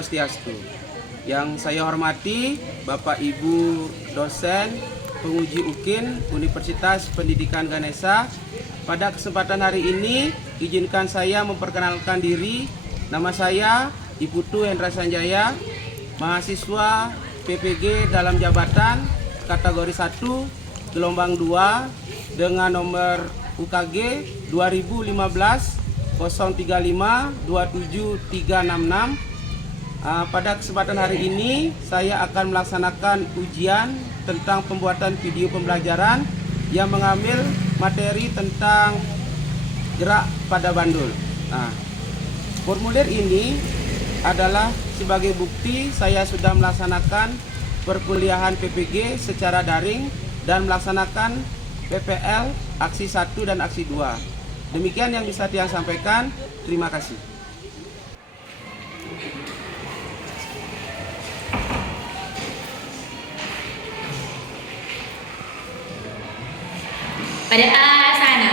Swastiastu. Yang saya hormati Bapak Ibu dosen penguji UKIN Universitas Pendidikan Ganesha. Pada kesempatan hari ini izinkan saya memperkenalkan diri. Nama saya Iputu Hendra Sanjaya, mahasiswa PPG dalam jabatan kategori 1 gelombang 2 dengan nomor UKG 2015 035 27366. Pada kesempatan hari ini saya akan melaksanakan ujian tentang pembuatan video pembelajaran yang mengambil materi tentang gerak pada bandul. Formulir ini adalah sebagai bukti saya sudah melaksanakan perkuliahan PPG secara daring dan melaksanakan PPL aksi 1 dan aksi 2. Demikian yang bisa saya sampaikan. Terima kasih. Pada A sana.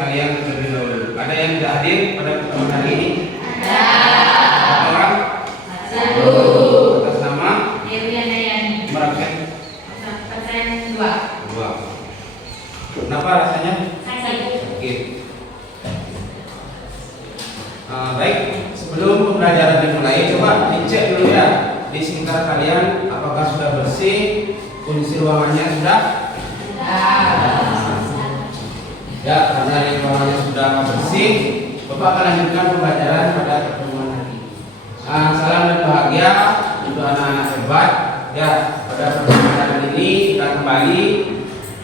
Kalian terlebih dahulu. Ada yang tidak hadir pada pertemuan hari ini? Ada. Berapa orang? 1. Atas nama? Dewiana Yani. Berabsen? Absen 2. Kenapa rasanya? Sakit. Oke. Baik, sebelum pembelajaran dimulai, coba dicek dulu ya di sekitar kalian apakah sudah bersih, kondisi ruangannya sudah? Ya, karena di ruangannya sudah bersih, Bapak akan lanjutkan pembelajaran pada pertemuan hari ini. Salam dan bahagia untuk anak-anak hebat. Ya, pada pertemuan ini kita kembali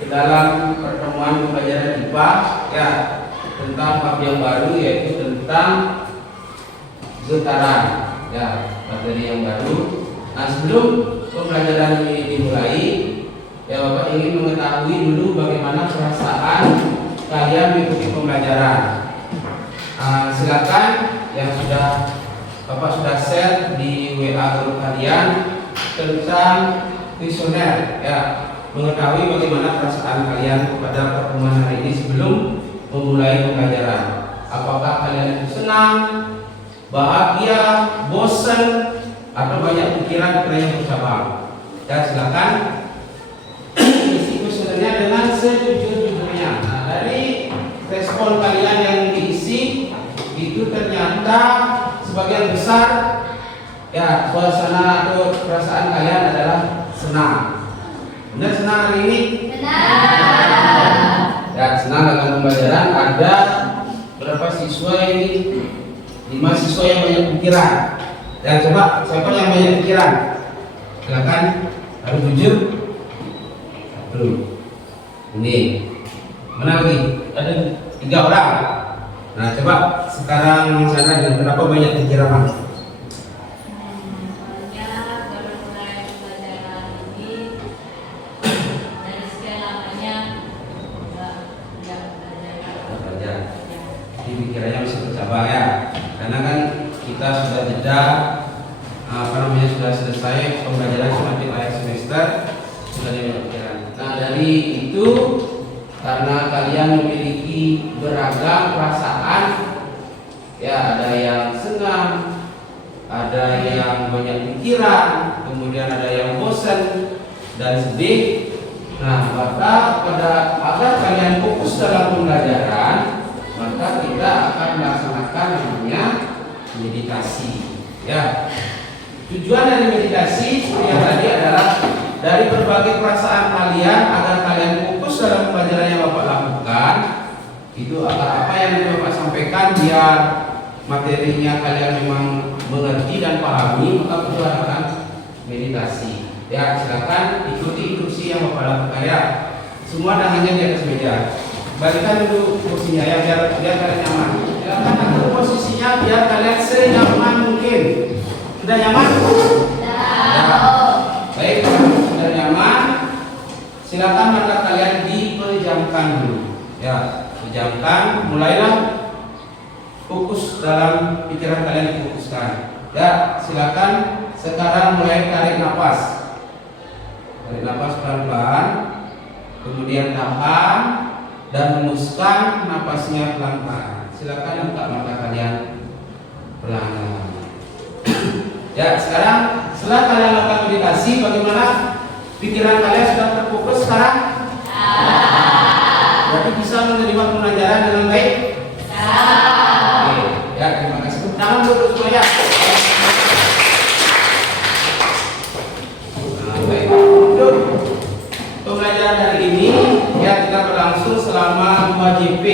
ke dalam pertemuan pembelajaran IPA, ya, tentang bab yang baru yaitu tentang getaran, ya, materi yang baru. Sebelum pembelajaran ini dimulai, ya Bapak ingin mengetahui dulu bagaimana perasaan kalian mengikuti pembelajaran. Silakan yang Bapak sudah share di WA grup kalian tentang kuesioner, ya, mengetahui bagaimana perasaan kalian pada pertemuan hari ini sebelum memulai pembelajaran. Apakah kalian senang, bahagia, bosan, atau banyak pikiran yang bercabang? Ya, silakan isi kuesionernya dengan sejujur-jujurnya. Dari respon kalian yang diisi itu ternyata sebagian besar, ya, suasana atau perasaan kalian adalah senang. Benar senang hari ini? Benar. Ya, senang dalam pembelajaran. Ada berapa siswa ini? 5 siswa yang banyak pikiran. Ya, coba siapa yang banyak pikiran? Silakan, harus jujur. Belum. Ini. Mana lagi? Ada 3 orang. Nah, coba sekarang sana dan berapa banyak pikiran? Pikirannya masih bercabang, ya, karena kan kita sudah jeda, sudah selesai pembelajaran semakin akhir semester, sudah banyak pikiran. Nah, dari itu karena kalian memiliki beragam perasaan, ya, ada yang senang, ada yang banyak pikiran, kemudian ada yang bosan dan sedih. Nah, maka agar kalian fokus dalam pembelajaran, maka kita akan melaksanakan namanya meditasi. Ya, tujuan dari meditasi seperti yang tadi adalah dari berbagai perasaan kalian agar kalian fokus dalam pembelajaran yang Bapak lakukan. Itu agar apa yang Bapak sampaikan biar materinya kalian memang mengerti dan pahami, maka perlu akan meditasi. Ya, silakan ikuti instruksi yang Bapak lakukan ya. Semua tangannya di atas meja. Balikan dulu kursinya ya, biar kalian nyaman. Silakan atur posisinya biar kalian senyaman mungkin. Sudah nyaman? Ya. Baik, sudah nyaman. Silakan mata kalian dipejamkan dulu. Ya, pejamkan. Mulailah fokus dalam pikiran kalian difokuskan. Ya, silakan sekarang mulai tarik nafas. Tarik nafas pelan-pelan, kemudian tahan dan hembuskan nafasnya pelan-pelan. Silakan buka mata kalian pelan-pelan. Ya, sekarang setelah kalian lakukan meditasi, bagaimana pikiran kalian sudah terfokus sekarang? Berarti bisa menerima pembelajaran dengan baik? Oke, ya, terima kasih. Tepuk tangan dulu semuanya. Baik. Untuk pembelajaran hari ini ya kita berlangsung selama 2 JP.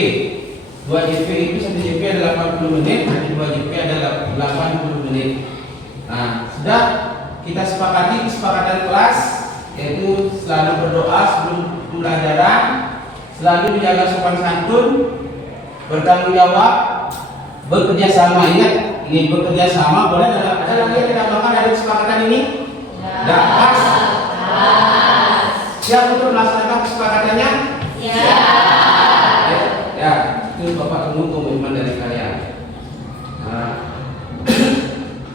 2 JP itu 1 JP adalah 80 menit, dan 2 JP adalah 80 menit. Nah, sudah kita sepakati kesepakatan kelas, yaitu selalu berdoa sebelum pembelajaran, selalu menjaga sopan santun, bertanggung jawab, bekerja sama. Ingat, ini bekerja sama. Boleh ada lagi yang ditambahkan dari kesepakatan ini? Tidak pas. Siap untuk melaksanakan kesepakatannya? Ya, itu Bapak tunggu komitmen dari kalian. Nah,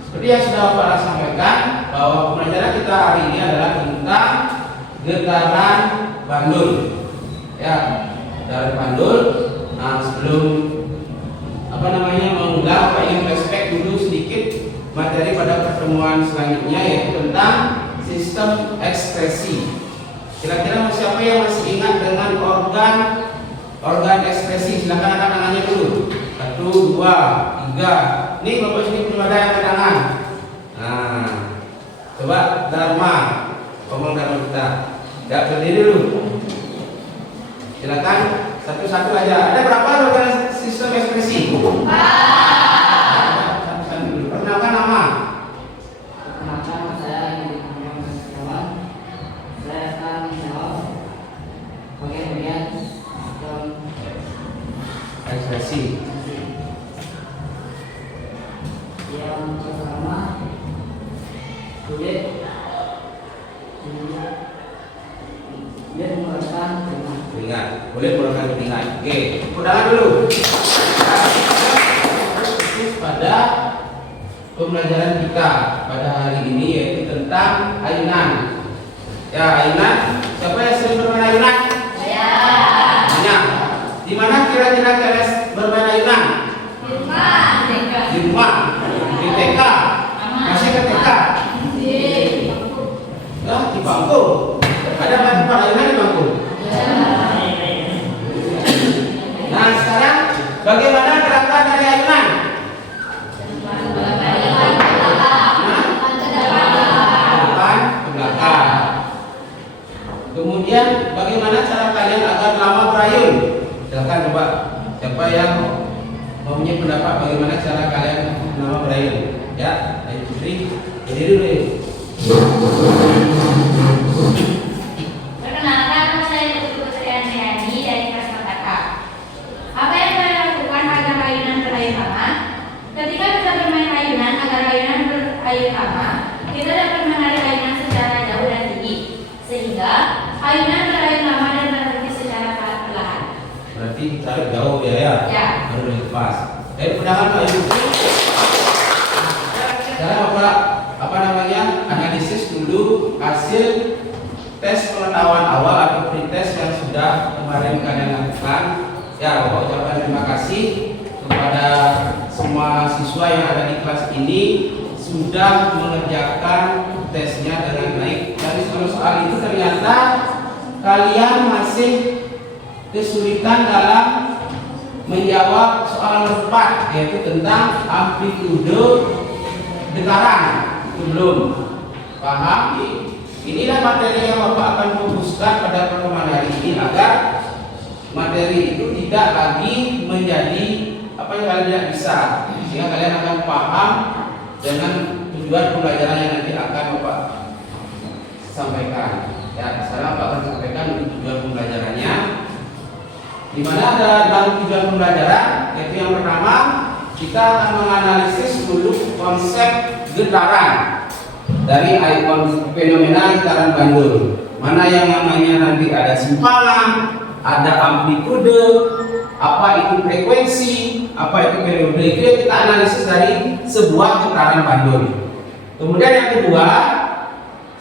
seperti yang sudah Bapak sampaikan, bahwa pembelajaran kita hari ini adalah tentang getaran bandul. Ya, getaran bandul. Nah, sebelum mengulang, Bapak ingin flashback dulu sedikit materi pada pertemuan selanjutnya, yaitu tentang sistem ekspresi. Kira-kira siapa yang masih ingat dengan organ ekspresi? Silakan angkat tangannya dulu. 1, 2, 3. Ini Bapak sini belum ada yang tangan. Nah, coba Dharma, ngomong Dharma kita. Ya, berdiri dulu. Silakan satu-satu aja. Ada berapa organ sistem ekspresi? Satu-satu dulu. Perkenalkan nama. Perkenalkan, saya Yudi Kurniawan Setiawan. Saya akan menjawab bagian-bagian sistem Ekspresi. yang pertama kulit dia mengeluarkan Keringat. Boleh mengeluarkan keringat. Oke, udahan dulu. Fokus pada pembelajaran kita pada hari ini, yaitu tentang ayunan. Ya, ayunan. Siapa yang sering bermain ayunan? Banyak. Di mana kira-kira kalian bermain ayunan? Di rumah. Di TK. Masih ke TK? Ya, di bangku. Ada tempat ayunan di bangku? Nah, sekarang bagaimana gerakan dari ayunan? Depan ke belakang. Kemudian bagaimana cara kalian agar lama berayun? Silakan coba. Siapa yang mempunyai pendapat bagaimana cara kalian lama berayun? Ya, Ayo Putri, berdiri dulu. Perkenalkan, nama saya Putri Andriani dari kelas 4K. Apa yang saya lakukan agar ayunan berayun lama? Ketika kita bermain ayunan agar ayunan berayun lama, kita dapat menarik ayunan secara jauh dan tinggi, sehingga ayunan berayun lama dan berhenti secara perlahan. Berarti tarik jauh ya? Ya. Baru lepas. Undangan Pak Ibu. Sekarang analisis dulu hasil tes pengetahuan awal atau pretest yang sudah kemarin kalian lakukan. Ya, Bapak ucapkan terima kasih kepada semua siswa yang ada di kelas ini sudah mengerjakan tesnya dengan baik. Dari soal itu ternyata kalian masih kesulitan dalam menjawab soal nomor 4, yaitu tentang amplitude getaran. Belum paham? Inilah materi yang Bapak akan fokuskan pada pertemuan hari ini agar materi itu tidak lagi menjadi apa yang kalian tidak bisa, sehingga kalian akan paham dengan tujuan pembelajaran yang nanti akan Bapak sampaikan. Ya, sekarang Bapak akan sampaikan tujuan pembelajarannya. Di mana ada dalam tujuan pembelajaran, yaitu yang pertama kita akan menganalisis dulu konsep getaran dari ikon fenomena getaran Bandul. Mana yang namanya nanti ada simpangan, ada amplitude, apa itu frekuensi, apa itu periode. Itu yang kita analisis dari sebuah getaran Bandul. Kemudian yang kedua,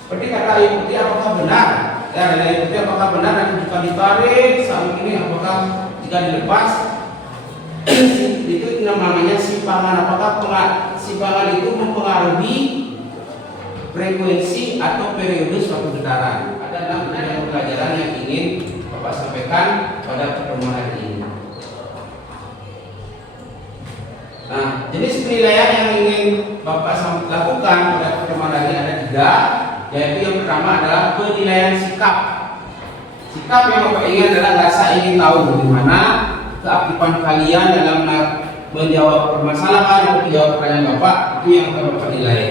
seperti kata Ayu Putih, apakah benar? Ya, dari Ayu Putih, apakah benar nanti jika ditarik sampai ini, apakah jika dilepas itu namanya simpangan? Apakah simpangan itu mempengaruhi frekuensi atau periode suatu getaran? Ada 6 pelajaran yang ingin Bapak sampaikan pada pertemuan hari ini. Nah, jenis penilaian yang ingin Bapak lakukan pada pertemuan hari ini ada 3, yaitu yang pertama adalah penilaian sikap. Sikap yang Bapak ingin adalah rasa ingin tahu bagaimana keaktifan kalian dalam menjawab permasalahan atau menjawab pertanyaan Bapak. Itu yang akan Bapak nilai.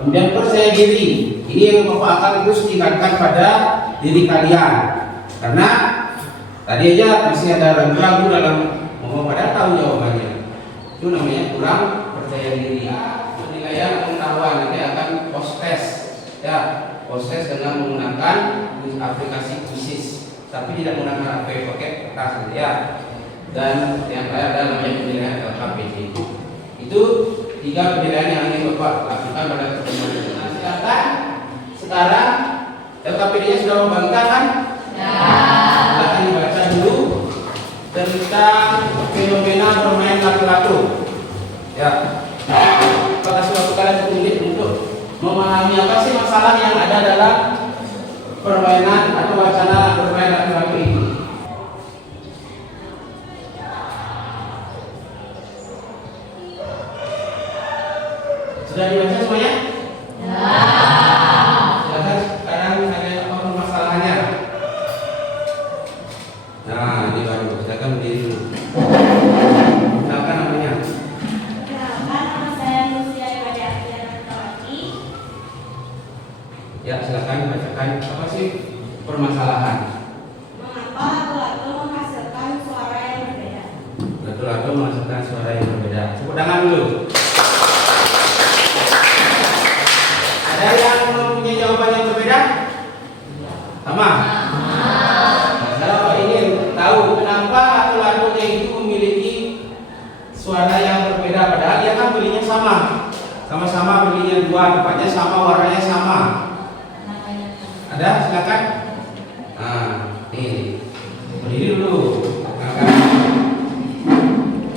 Kemudian percaya diri, ini yang Bapak akan terus tingkatkan pada diri kalian, karena tadi aja masih ada ragu-ragu dalam ngomong, padahal tahu jawabannya. Itu namanya kurang percaya diri. Penilaian pengetahuan nanti akan post test, ya, post test dengan menggunakan aplikasi khusus, tapi tidak menggunakan HP, pakai kertas, ya. Dan yang lain adalah namanya penilaian LKPD. Itu 3 penilaian yang ingin Bapak lakukan pada pertemuan ini. Nah, silakan sekarang LKPD-nya sudah membagikan kan? Ya. Silakan dibaca dulu tentang fenomena bermain lato-lato. Ya. Terima kasih waktu kalian menit untuk memahami apa sih masalah yang ada dalam permainan atau wacana bermain lato-lato ini. Sudah dibaca semuanya? Ya. Silakan sekarang ada apa permasalahannya? Nah, ini baru. Silakan berdiri dulu. Silakan namanya. Perkenalkan, nama saya Lucia Ewadi Astianawati. Ya, silakan bacakan apa sih permasalahan? Mengapa lato-lato menghasilkan suara yang berbeda? Lato-lato menghasilkan suara yang berbeda. Tepuk tangan dulu. Ada yang mempunyai jawaban yang berbeda? Sama? Saya Bapak ingin tahu kenapa lato-latonya itu memiliki suara yang berbeda, padahal dia kan belinya sama. Sama-sama belinya 2, tempatnya sama, warnanya sama. Ada? Silakan. Nah, ini. Berdiri dulu. Perkenalkan,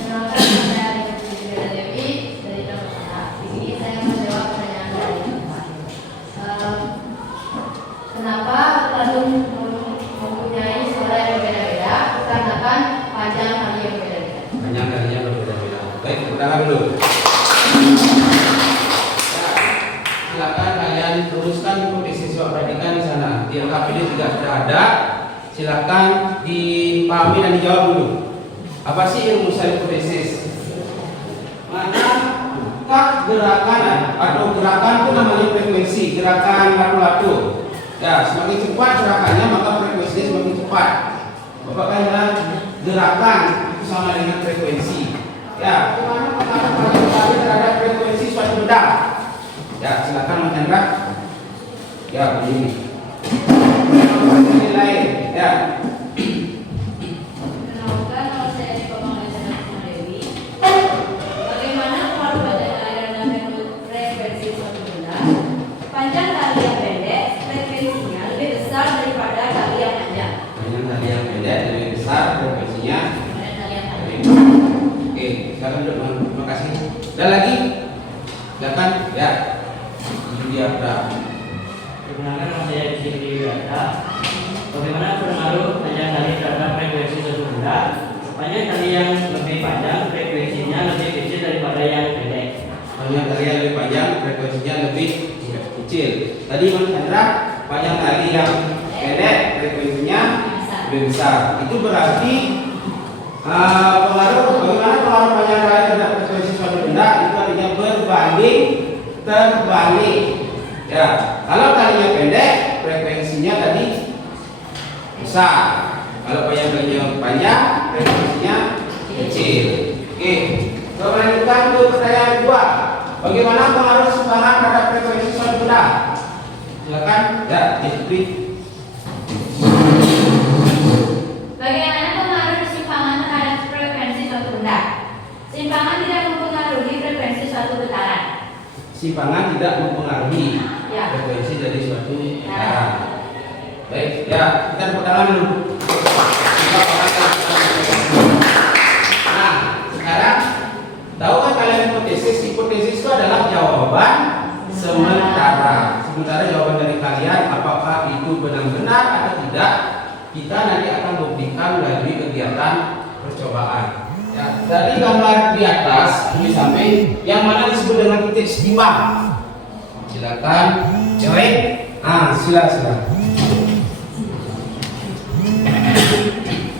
nama saya Rika Siti Dewi dari Jakarta. Di sini saya menjawab pertanyaan dari Bapak. Kenapa lato mempunyai suara yang berbeda-beda? Dikarenakan panjang kali yang berbeda-beda. Banyak kalinya berbeda-beda. Baik, tepuk tangan dulu. Ya, silakan kalian teruskan hipotesiswa perhatikan di sana. Di LKPD juga sudah ada. Silakan dipahami dan dijawab dulu. Apa sih rumusan hipotesis? Manakah gerakan atau gerakan itu namanya frekuensi, gerakan lato-lato. Ya, semakin cepat gerakannya maka frekuensinya semakin cepat. Bapak kan bilang gerakan itu sama dengan frekuensi. Ya, bagaimana pengaruh terhadap frekuensi suatu benda? Ya, silakan Mas Hendra. Ya, begini. Nilai, ya. Perkenalkan, nama saya Rika Dewi. Bagaimana pengaruh pada aliran dan frekuensi suatu benda? Panjang tali yang pendek, frekuensinya lebih besar daripada tali yang panjang. Panjang tali yang pendek lebih besar, frekuensinya. Kemudian tali yang panjang. Oke, sekarang duduk, Mas. Terima kasih. Dan lagi, silakan. Ya, itu dia udah. Perkenalkan, nama saya Rizky Wiwata. Bagaimana pengaruh panjang tali terhadap frekuensi suatu benda? Panjang tali yang lebih panjang, frekuensinya lebih kecil daripada yang pendek. Panjang tali yang lebih panjang, frekuensinya lebih kecil. Tadi Mas Hendra, panjang tali yang pendek, frekuensinya lebih besar. Itu berarti bagaimana pengaruh panjang tali terhadap frekuensi suatu benda? Itu artinya yang berbanding terbalik. Ya, kalau kalinya pendek, frekuensinya tadi besar. Kalau yang kalinya panjang, frekuensinya kecil. Oke, coba lanjutkan ke pertanyaan kedua. Bagaimana pengaruh simpangan terhadap frekuensi suatu benda? Silakan, ya, Fitri. Bagaimana pengaruh simpangan terhadap frekuensi suatu benda? Simpangan tidak mempengaruhi frekuensi suatu getaran. Simpangan tidak mempengaruhi Ya. frekuensi dari suatu getaran. Baik, ya, kita tepuk tangan dulu. Nah, sekarang tahukah kalian hipotesis? Hipotesis itu adalah jawaban sementara. Sementara jawaban dari kalian apakah itu benar-benar atau tidak, kita nanti akan buktikan melalui kegiatan percobaan. Ya, dari gambar di atas di samping yang mana disebut dengan titik setimbang. Silakan coret. Silakan.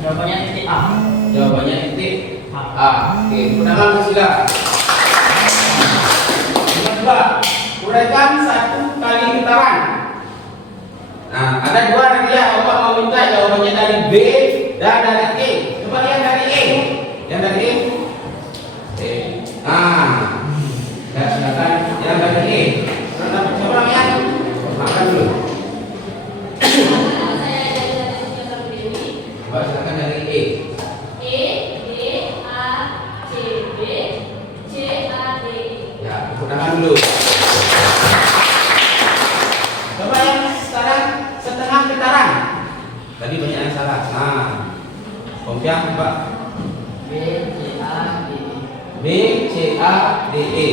Jawabannya titik A. Jawabannya titik A. Oke, gunakan sila. Yang kedua, uraikan 1 kali getaran. Nah, ada 2 nanti ya. Bapak mau minta jawabannya dari B dan dari E. Coba lihat dari E. Yang dari E. Ya, silakan yang dari E. Coba lihat. Makan dulu. Coba silakan dari E. E, D, A, C, B, C, A, D, E. Ya, gunakan dulu. Coba yang sekarang setengah getaran. Tadi banyak yang salah. Kompiang Pak. B, C, A, D, E. B, C, A, D, E.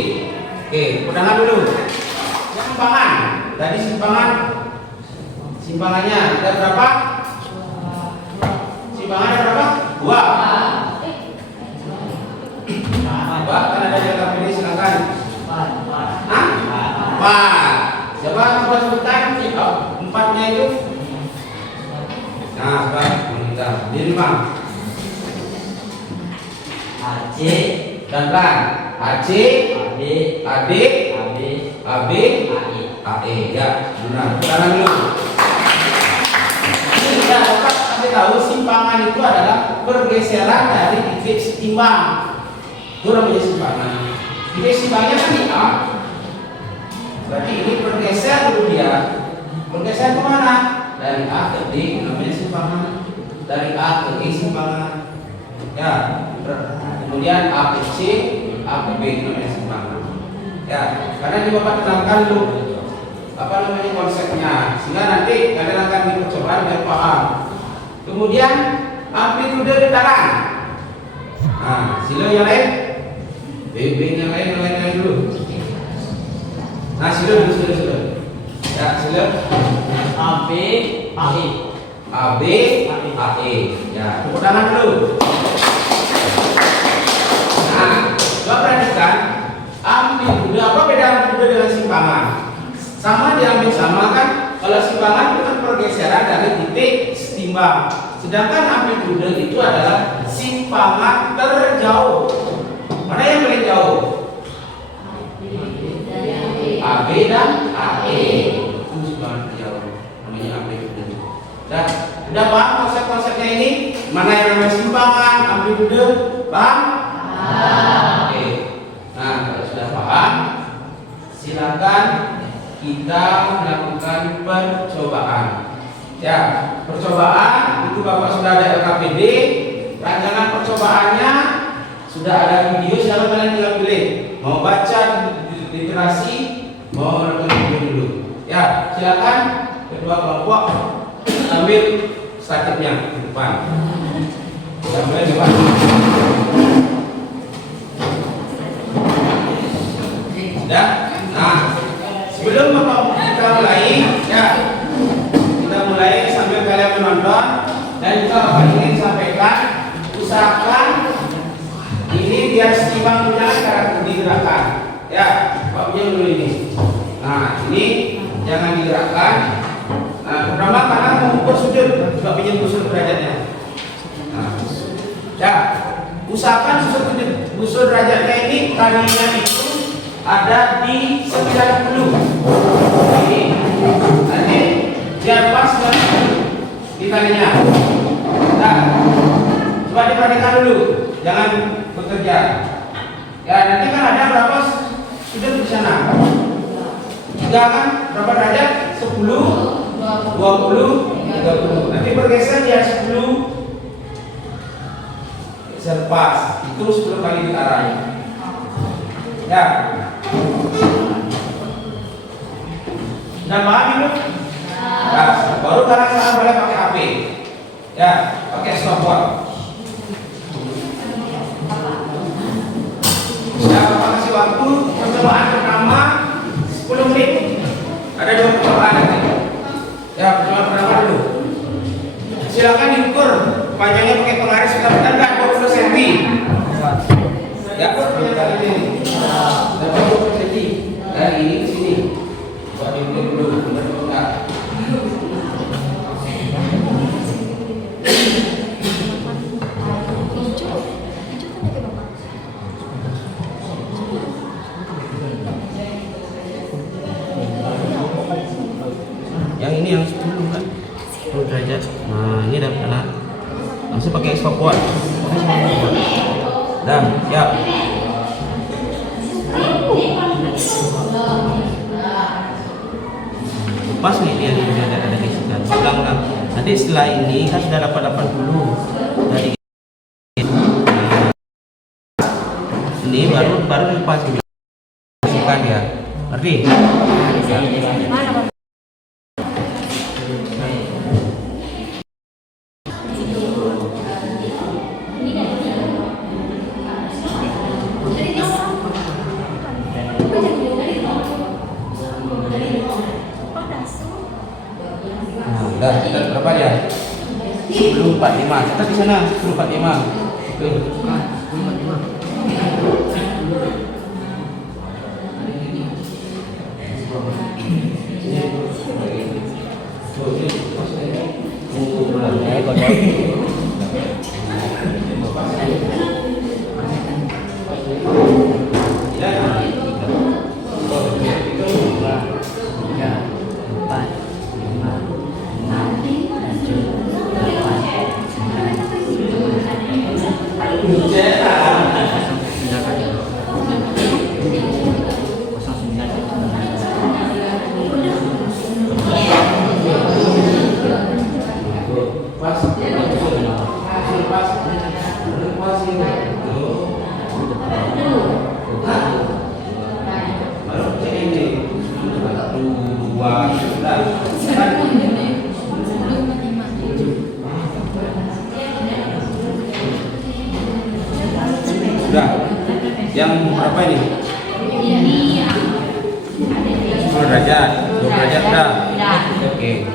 Oke, gunakan dulu. Yang simpangan. Tadi simpangannya ada berapa? Simpangan ada berapa? 2. Pak, kan ada yang pilih, silakan. 4. Coba sebutkan 4-nya itu. Nah, coba kita. Jadi 5. AC, Dan pelan. AC, AB, AD, AB, AB, AE. AE. Ya, benar. Tangan dulu. Ini ya, Bapak kasih tahu simpangan itu adalah pergeseran dari titik setimbang. Itu namanya simpangan. Titik setimbangnya kan di A. Berarti ini bergeser dulu dia. Bergeser kemana? Dari A ke D namanya simpangan. Dari A ke E simpangan. Ya, kemudian A ke C, A ke B namanya simpangan. Ya, karena di Bapak terangkan dulu apa namanya konsepnya, sehingga nanti kalian akan di percobaan biar paham. Kemudian amplitude getaran. Nah, sila yang lain, B yang lain dulu. Nah, sila. Ya, sila. AB, AE. AB, AE. Ya, tepuk tangan dulu. Nah, coba perhatikan amplitude. Apa beda amplitude dengan simpangan? Sama diambil sama kan? Kalau simpangan itu kan pergeseran dari titik setimbang. Sedangkan amplitude itu adalah simpangan terjauh. Mana yang paling jauh? AB dan AE. Itu simpangan terjauh. Namanya amplitude. Udah paham konsep-konsepnya ini? Mana yang namanya simpangan, amplitude? Paham? Oke. Nah, kalau sudah paham, silakan kita melakukan percobaan. Ya, percobaan itu Bapak sudah ada LKPD, rancangan percobaannya sudah ada video, silakan kalian tinggal pilih. Mau baca literasi, mau nonton video dulu. Ya, silakan kedua kelompok ambil statiknya di depan. Kita mulai di depan. Sudah? Nah, sebelum kita mulai, ya kita mulai sambil kalian menonton dan juga Bapak ingin sampaikan, usahakan ini biar seimbang punya cara digerakkan. Ya, Bapak punya dulu ini. Nah, ini jangan digerakkan. Nah, pertama karena mengukur sudut, Bapak punya busur derajatnya. Nah, ya, usahakan busur derajatnya ini kalinya itu ada di 90. Ini nanti biar pas dikalinya. Nah, coba diperhatikan dulu, jangan bekerja. Ya nanti kan ada berapa sudut di sana? 3 kan berapa derajat? 10, 20, 30. Nanti bergeser ya 10. Pas itu 10 kali putaran. Ya. Nah, paham itu? Nah, baru sekarang boleh pakai HP. Ya, pakai stopwatch. Ya, kasih waktu percobaan pertama 10 menit. Ada 2 percobaan nanti. Ya, percobaan pertama dulu. Silakan diukur panjangnya pakai pengaris sudah benar nggak 20 cm. Ya, kali ini. Dapat 20 cm dari ini ke sini. Coba diukur dulu, benar atau enggak? Yang ini yang 10 kan? 10 derajat. Nah, ini adalah langsung pakai stopwatch. Dan siap. Pas nih dia ada gesekan. Ulang-ulang. Nanti setelah ini kan sudah dapat 80 dari ini baru lepas gesekan ya. Ngerti? Udah, kita berapa ya? 10.45. Kita di sana 10.45. Oke. Sudah. Yang berapa ini? 10 derajat. 2 derajat sudah. Oke.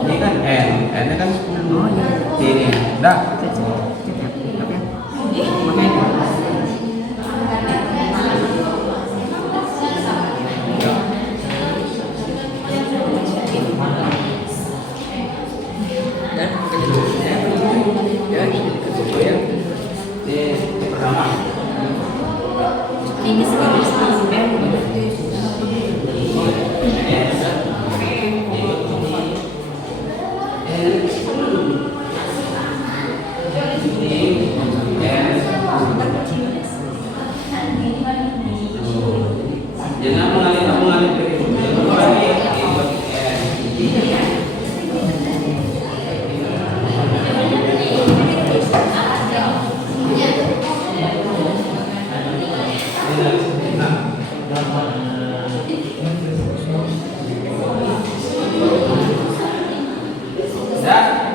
Ini kan N-nya kan 10. Ini, dah. Jangan mengalir ke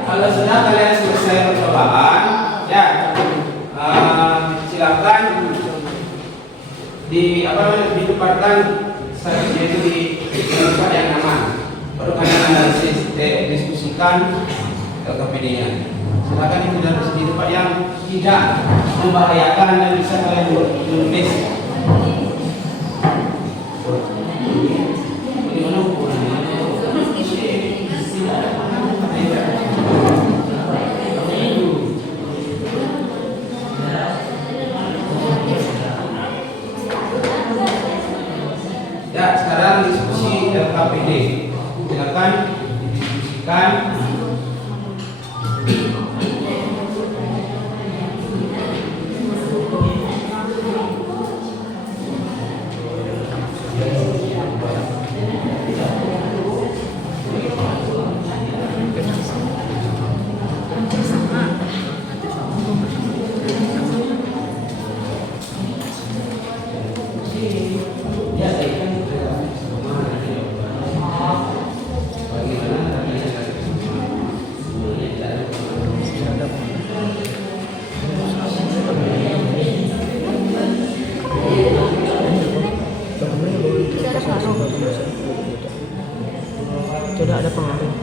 kalau sudah kalian selesai percobaan, ya silakan ditempatkan yaitu di tempat yang aman. Baru kalian analisis, diskusikan LKPD-nya. Silakan itu di tempat yang tidak membahayakan dan bisa kalian menulis. Ya, sekarang diskusi LKPD. Silakan didiskusikan. Tidak ada pengaruh.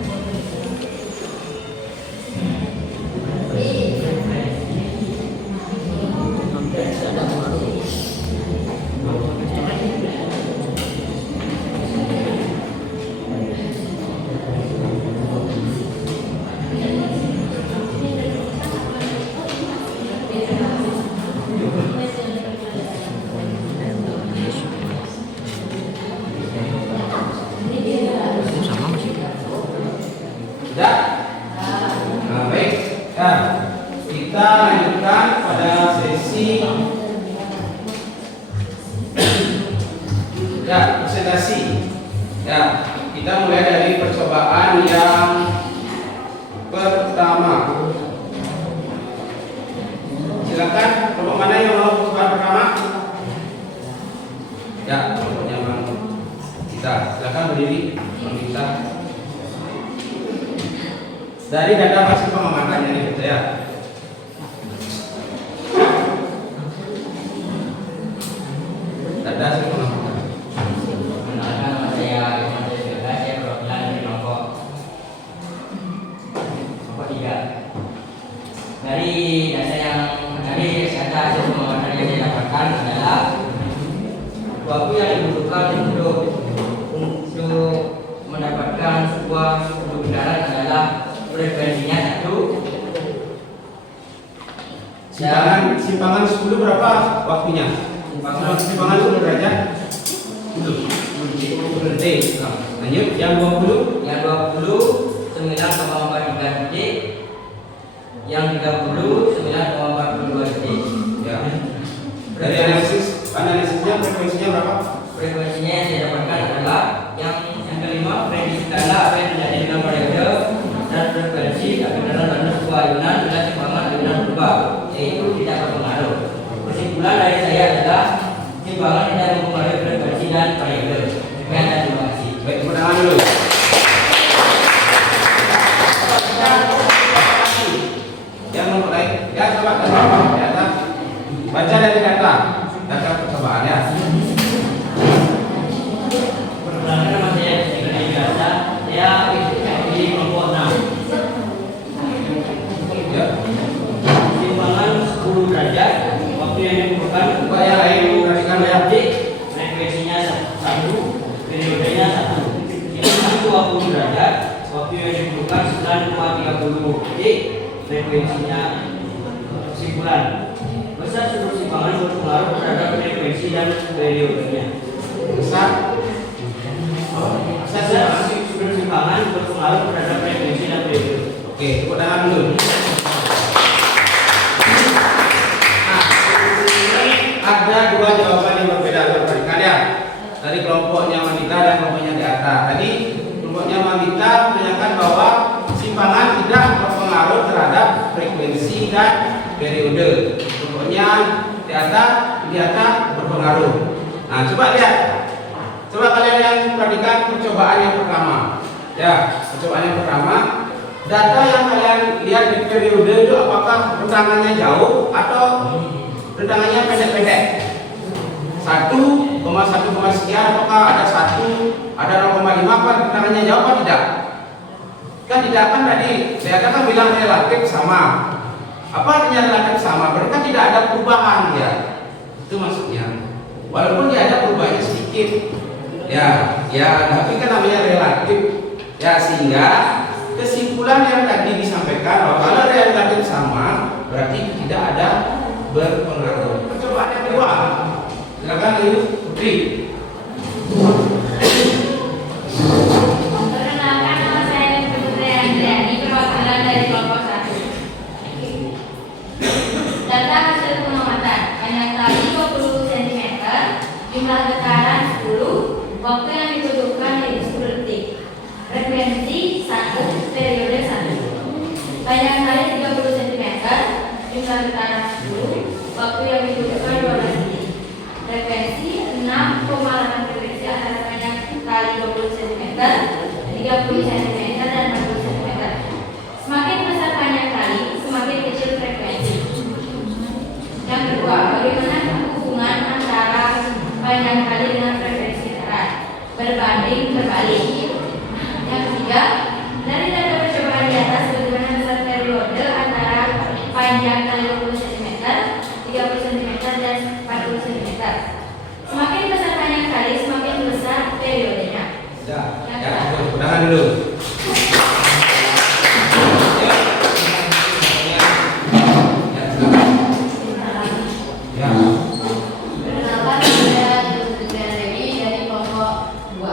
Hampir tidak ada pengaruh. Sama masih. Sudah? Nah, baik. Nah, kita lanjutkan pada sesi presentasi. Ya, kita mulai dari percobaan yang pertama. Silakan, kelompok mana yang mau percobaan pertama? Ya, kelompoknya Bang kita. Silakan berdiri, Bang kita. Dari data hasil pengamatannya nih gitu ya. Data hasil pengamatan. Perkenalkan nama saya Iman Jaya, saya perwakilan dari kelompok 3. Dari data hasil pengamatan yang saya dapatkan adalah waktu yang dibutuhkan untuk mendapatkan sebuah kebenaran adalah frekuensinya 1. Simpangan 10 berapa waktunya? Simpangan 10 derajat 10 detik. Lanjut, yang 20? Yang 20 9,43 detik. Yang 30 9,42 detik. Ya. Dari analisisnya frekuensinya berapa? Frekuensinya yang saya dapatkan adalah yang kelima, prediksi skala apa yang terjadi dalam periode dan frekuensi kebenaran pada sebuah ayunan bila simpangan ayunan berubah, yaitu tidak berpengaruh. Kesimpulan dari saya adalah simpangan tidak mempengaruhi frekuensi dan periode. Sekian dan terima kasih. Baik, tepuk tangan dulu. Yang memulai, ya coba data. Baca dari data percobaan ya. Perkenalkan nama saya Jika Biasa, saya di kelompok 6. Ya. Simpangan 10 derajat, waktu yang dibutuhkan Coba yang lain perhatikan ya. detik, frekuensinya 1, periodenya 1. Simpangan 20 derajat, waktu yang dibutuhkan 9,30 detik, frekuensinya kesimpulan. Besar seluruh simpangan berpengaruh terhadap frekuensi dan periodenya. Besar. Besar seluruh simpangan berpengaruh terhadap frekuensi dan periode. Oke, tepuk tangan dulu. Nah, ini ada dua jawaban yang berbeda perbandingan ya. Dari kelompoknya Mandita dan kelompoknya di atas. Tadi kelompoknya Mandita menanyakan bahwa simpangan tidak berpengaruh terhadap frekuensi dan periode. Kelompoknya di atas berpengaruh. Nah, coba lihat. Coba kalian yang perhatikan percobaan yang pertama. Ya, percobaan yang pertama. Data yang kalian lihat di periode itu apakah rentangannya jauh atau rentangannya pendek-pendek? 1,1, sekian, apakah ada 1, ada 0,5, apa keterangannya jawab apa tidak? Kan tidak, kan tadi saya kan bilang relatif sama. Apa artinya relatif sama? Berarti kan tidak ada perubahan ya. Itu maksudnya. Walaupun dia ada perubahannya sedikit. Ya, tapi kan namanya relatif. Ya, sehingga kesimpulan yang tadi disampaikan bahwa kalau relatif sama berarti tidak ada berpengaruh. Percobaan yang kedua. Silakan Ibu Putri. Perkenalkan, nama saya Putri Andriani, perwakilan dari kelompok 1. Data hasil pengamatan, panjang tali 20 cm, jumlah getaran 10, waktu yang dibutuhkan yaitu 10 detik. Frekuensi 1, periode 1. Panjang tali 30 cm, jumlah getaran 10, waktu yang dibutuhkan 12 detik. Frekuensi 6,8 frekuensi antara panjang tali 20 cm, 30 cm, dan 40 cm. Semakin besar panjang tali, semakin kecil frekuensi. Yang kedua, bagaimana hubungan antara panjang tali dengan frekuensi getaran? Berbanding terbalik. Yang ketiga, dari data percobaan di atas, bagaimana besar periode antara panjang tali 20 cm, 30 cm, dan 40 cm. Semakin besar panjang tali, semakin besar periodenya. Udahan dulu. Ya. Perkenalkan, saya Putri Dewi dari kelompok 2.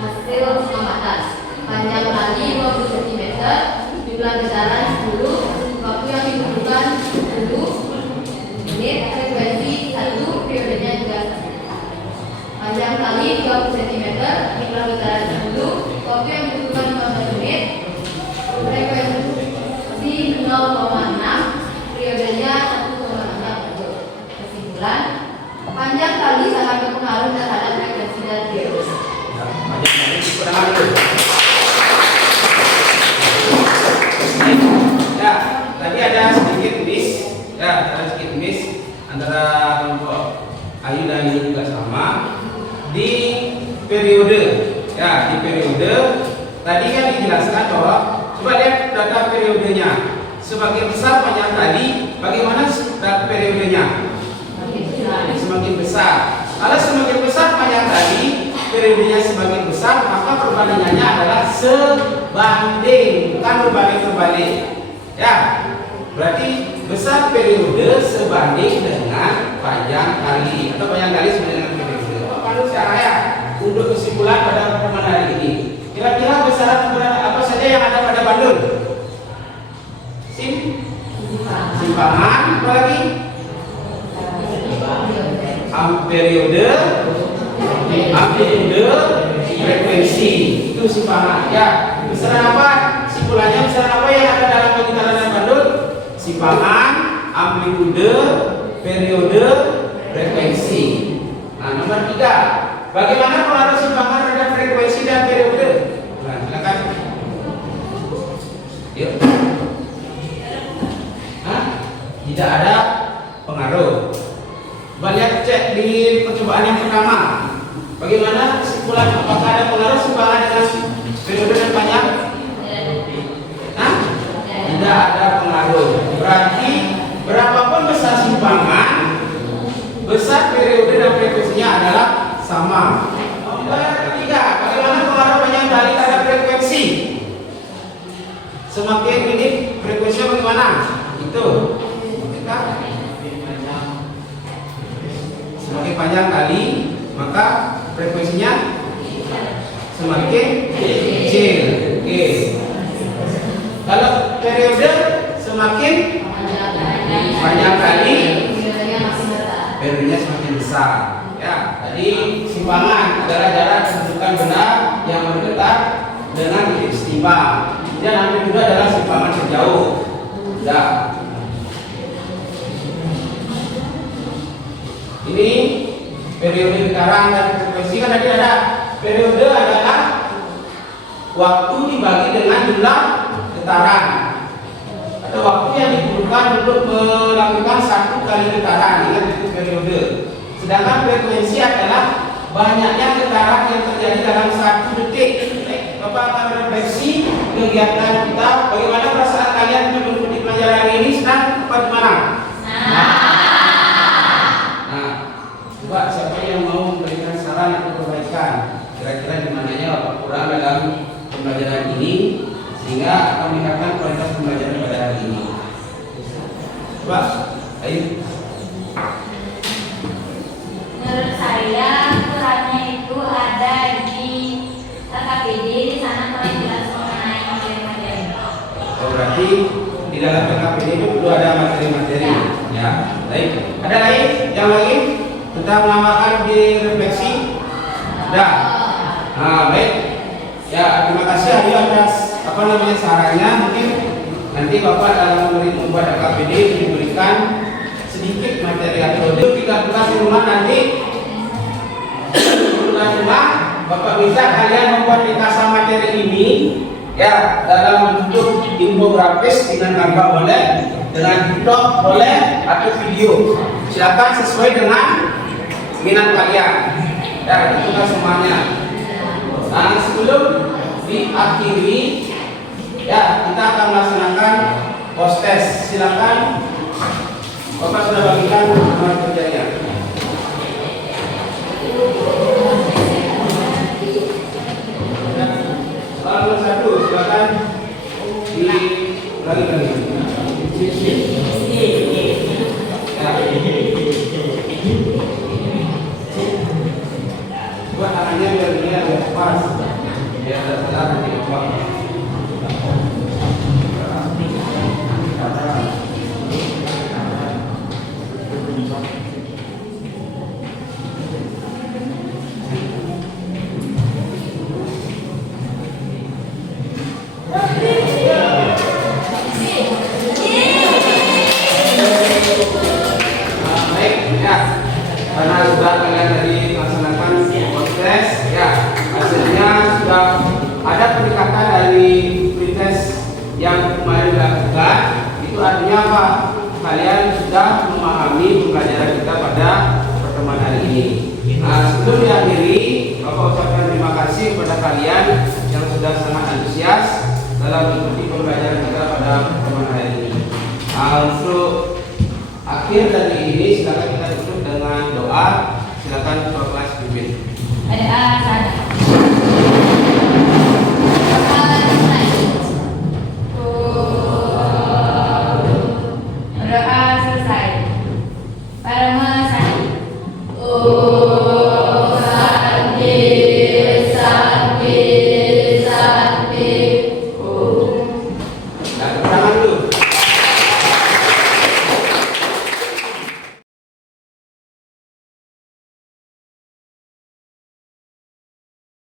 Hasil pengamatan, panjang tali 20 cm, jumlah getaran 10, waktu yang dibutuhkan 10 menit, frekuensi 1, periodenya juga 1. Panjang tali 30 cm, jumlah getaran 10, waktu yang dibutuhkan 15 menit, frekuensi 0,6, periodenya 1,6 detik. Kesimpulan, panjang tali sangat berpengaruh terhadap frekuensi dan periode. Ya, tadi ada sedikit miss antara kelompok Ayu dan ini juga sama di periode. Ya, di periode tadi kan dijelaskan bahwa coba lihat data periodenya. Semakin besar panjang tali, bagaimana data periodenya? Semakin besar. Kalau semakin besar panjang tali, periodenya semakin besar, maka perbandingannya adalah sebanding, bukan berbanding terbalik. Ya, berarti besar periode sebanding dengan panjang tali atau panjang tali sebanding dengan periode. Kalau saya untuk kesimpulan pada pertemuan hari ini, kira-kira besaran apa saja yang ada pada bandul? Simpangan, apa lagi? Periode, amplitude, frekuensi, itu simpangan. Ya, besaran apa? Simpulannya besaran apa yang ada dalam pengitaran dan bandul? Simpangan, amplitude, periode, frekuensi. Nah, nomor 3, bagaimana pengaruh simpangan terhadap frekuensi dan periode? Nah, silakan. Yuk. Tidak ada pengaruh. Coba lihat, cek di percobaan yang pertama. Bagaimana kesimpulan, apakah ada pengaruh simpangan dengan periode dan panjang? Tidak ada pengaruh. Berarti berapapun besar simpangan, besar periode dan frekuensinya adalah sama. Yang ketiga, bagaimana pengaruh panjang tali terhadap frekuensi? Semakin minim frekuensinya bagaimana? Itu. Semakin panjang tali, maka frekuensinya semakin kecil. Oke. Kalau periode semakin panjang tali, periodenya semakin besar. Ya, tadi simpangan adalah jarak kedudukan benda yang berdekatan dengan titik setimbang. Dan amplitude adalah simpangan sejauh. Ya. Ini periode getaran dan frekuensi kan tadi ada. Periode adalah waktu dibagi dengan jumlah getaran atau waktu yang dibutuhkan bukan untuk melakukan satu kali getaran, ingat itu periode. Sedangkan frekuensi adalah banyaknya getaran yang terjadi dalam 1 detik. Bapak akan refleksi kegiatan kita. Bagaimana perasaan kalian mengikuti pelajaran ini? Senang apa gimana? Nah, coba siapa yang mau memberikan saran atau perbaikan? Kira-kira di mananya Bapak kurang dalam pembelajaran ini sehingga akan meningkatkan kualitas pembelajaran pada hari ini. Coba, ayo. Menurut saya kurangnya itu ada di KKPD, di sana kurang jelas mengenai materi-materi. Oh, berarti di dalam PKPD itu perlu ada materi-materi. Ya, baik. Ada lain? Yang lain tentang menambahkan di refleksi? Sudah. Nah, baik. Ya, terima kasih Ayu atas sarannya. Mungkin nanti Bapak dalam membuat KKPD diberikan sedikit materi atau kita tugas di rumah nanti. Tugas rumah Bapak bisa kalian membuat ringkasan materi ini ya dalam bentuk infografis dengan gambar boleh, dengan TikTok boleh atau video. Silakan sesuai dengan minat kalian. Ya, itu tugas semuanya. Nah, sebelum diakhiri ya kita akan melaksanakan post test. Silakan Bapak sudah bagikan nomor kerjanya. Nomor 1 silakan diulangi lagi. Buat tangannya biar dia agak pas. Biar terlihat nanti Bapak. Karena sudah kalian tadi melaksanakan proses, ya hasilnya sudah ada peningkatan dari pretest yang kemarin dilakukan. Itu artinya apa? Kalian sudah memahami pembelajaran kita pada pertemuan hari ini. Nah, sebelum diakhiri, Bapak ucapkan terima kasih kepada kalian yang sudah sangat antusias dalam mengikuti pembelajaran kita pada pertemuan hari ini. Untuk akhir dari ini silakan kita tutup dengan doa. Silakan